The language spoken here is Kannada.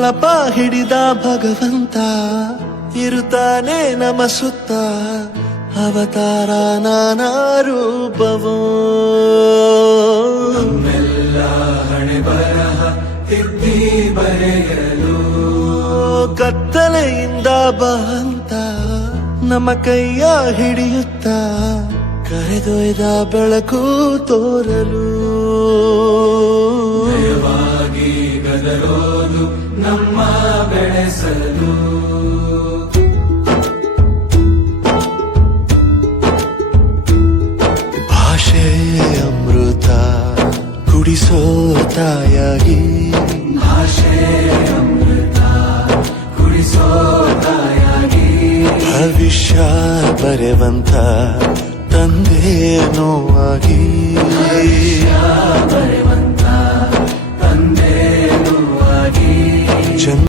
ಬಳಪ ಹಿಡಿದ ಭಗವಂತ ಇರುತ್ತಾನೆ ನಮ ಸುತ್ತ ಅವತಾರ ನಾನಾ ರೂಪವೋ ನಮ್ಮೆಲ್ಲ ಹಣೆ ಬರಹ ತಿದ್ದಿ ಬರೆಯಲು ಕತ್ತಲೆಯಿಂದ ಬಂತ ನಮ್ಮ ಕೈಯ ಹಿಡಿಯುತ್ತ ಕರೆದೊಯ್ದ ಬೆಳಕು ತೋರಲು ಭಯವಾಗಿ ಗದರೋದು ನಮ್ಮ ಬೆಳೆಸಲು ಭಾಷೆ ಅಮೃತ ಕುಡಿಸೋ ತಾಯಾಗಿ ಭಾಷೆ ಅಮೃತ ಕುಡಿಸೋ ತಾಯಾಗಿ ಭವಿಷ್ಯ ಬರೆವಂತ ತಂದೆನೋ ಆಗಿ ಬರೆವಂತ ತಂದೆನೂ ಆಗಿ